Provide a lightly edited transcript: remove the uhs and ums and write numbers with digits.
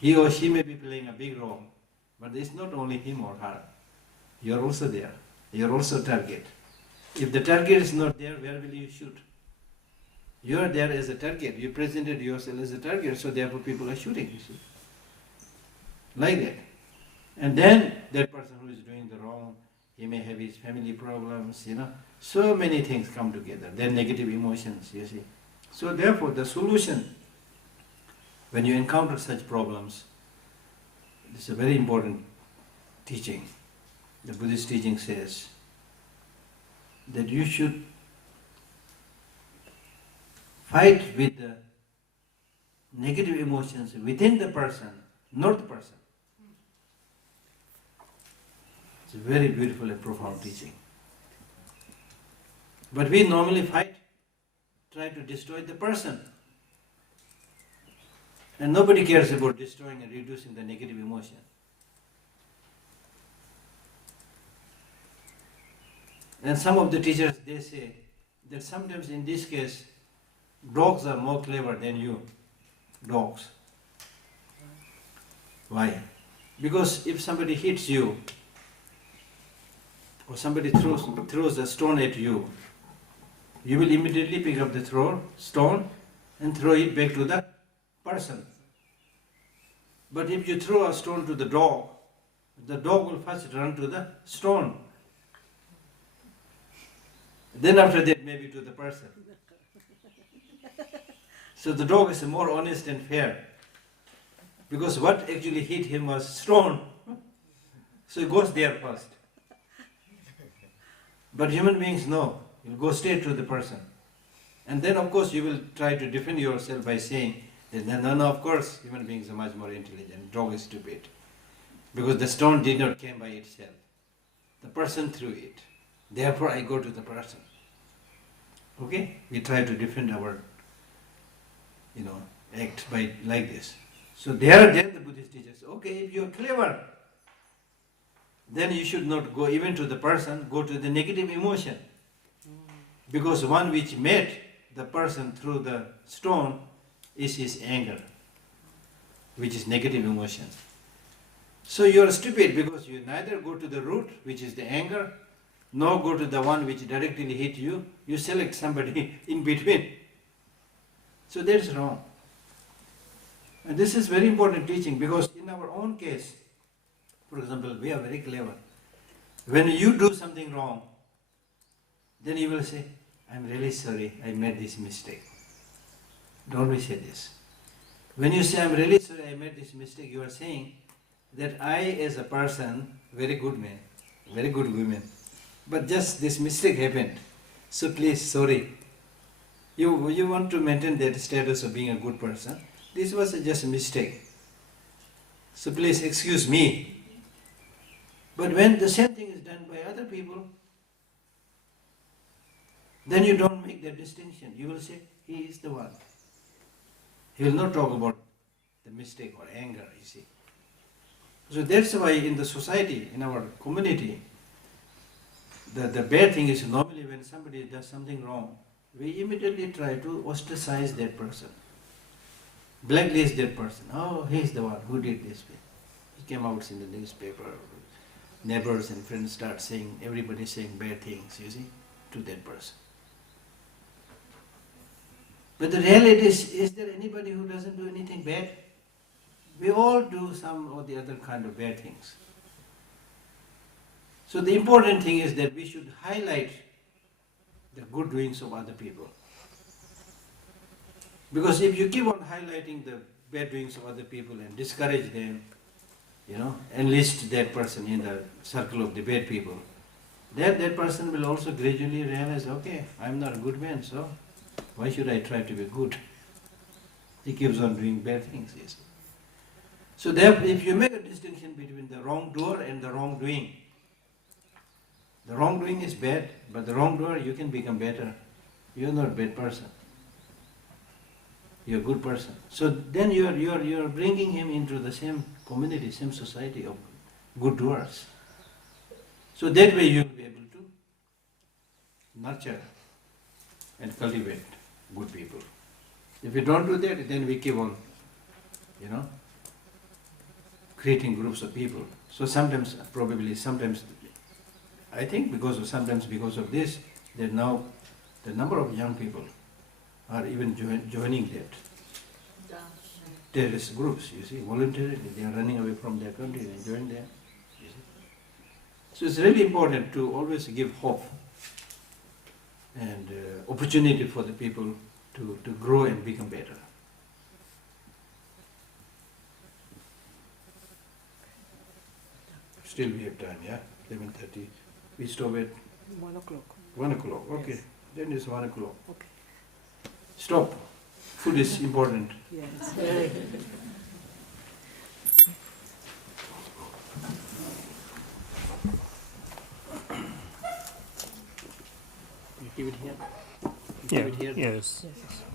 He or she may be playing a big role, but it's not only him or her. You're also there. You're also target. If the target is not there, where will you shoot? You're there as a target. You presented yourself as a target, so therefore people are shooting, you see. Like that. And then that person who is doing the wrong, he may have his family problems, So many things come together. Then negative emotions, you see. So therefore the solution, when you encounter such problems, this is a very important teaching. The Buddhist teaching says that you should fight with the negative emotions within the person, not the person. It's a very beautiful and profound teaching. But we normally fight, try to destroy the person. And nobody cares about destroying and reducing the negative emotion. And some of the teachers, they say that sometimes in this case, dogs are more clever than you. Dogs. Why? Because if somebody hits you, or somebody throws a stone at you, you will immediately pick up the stone and throw it back to the person. But if you throw a stone to the dog will first run to the stone. Then after that maybe to the person. So the dog is more honest and fair. Because what actually hit him was stone. So he goes there first. But human beings, no. You'll go straight to the person. And then of course you will try to defend yourself by saying that no, of course human beings are much more intelligent. Dog is stupid. Because the stone did not come by itself. The person threw it. Therefore I go to the person. Okay? We try to defend our act by like this. So then the Buddhist teaches, okay, if you're clever, then you should not go even to the person, go to the negative emotion. Because one which met the person through the stone is his anger, which is negative emotion. So you are stupid because you neither go to the root, which is the anger, nor go to the one which directly hit you. You select somebody in between. So that's wrong. And this is very important teaching because in our own case, for example, we are very clever. When you do something wrong, then you will say, I'm really sorry, I made this mistake. Don't we say this? When you say, I'm really sorry, I made this mistake, you are saying that I as a person, very good man, very good woman, but just this mistake happened. So please, sorry. You want to maintain that status of being a good person. This was just a mistake. So please excuse me. But when the same thing is done by other people, then you don't make that distinction. You will say, he is the one. He will not talk about the mistake or anger, you see. So that's why in the society, in our community, the bad thing is normally when somebody does something wrong, we immediately try to ostracize that person. Blacklist that person. Oh, he's the one who did this. He came out in the newspaper. Neighbors and friends start saying, everybody saying bad things, you see, to that person. But the reality is there anybody who doesn't do anything bad? We all do some or the other kind of bad things. So the important thing is that we should highlight the good doings of other people. Because if you keep on highlighting the bad doings of other people and discourage them, enlist that person in the circle of the bad people, then that person will also gradually realize, okay, I'm not a good man, so why should I try to be good? He keeps on doing bad things, yes. So therefore, if you make a distinction between the wrongdoer and the wrongdoing, the wrongdoing is bad, but the wrongdoer, you can become better. You're not a bad person. You're a good person. So then you're bringing him into the same community, same society of good doers. So that way you'll be able to nurture and cultivate good people. If we don't do that, then we keep on, creating groups of people. So sometimes, probably sometimes, I think sometimes because of this, that now the number of young people are even joining that terrorist groups, you see, voluntarily. They are running away from their country, they join them. You see. So it's really important to always give hope and opportunity for the people to grow and become better. Still we have time, yeah? 11:30. We stop at 1 o'clock. 1 o'clock, okay. Yes. Then it's 1 o'clock. Okay. Stop. Food is important. Yes. You keep it here? You Yeah. keep it here? Yes. Yes.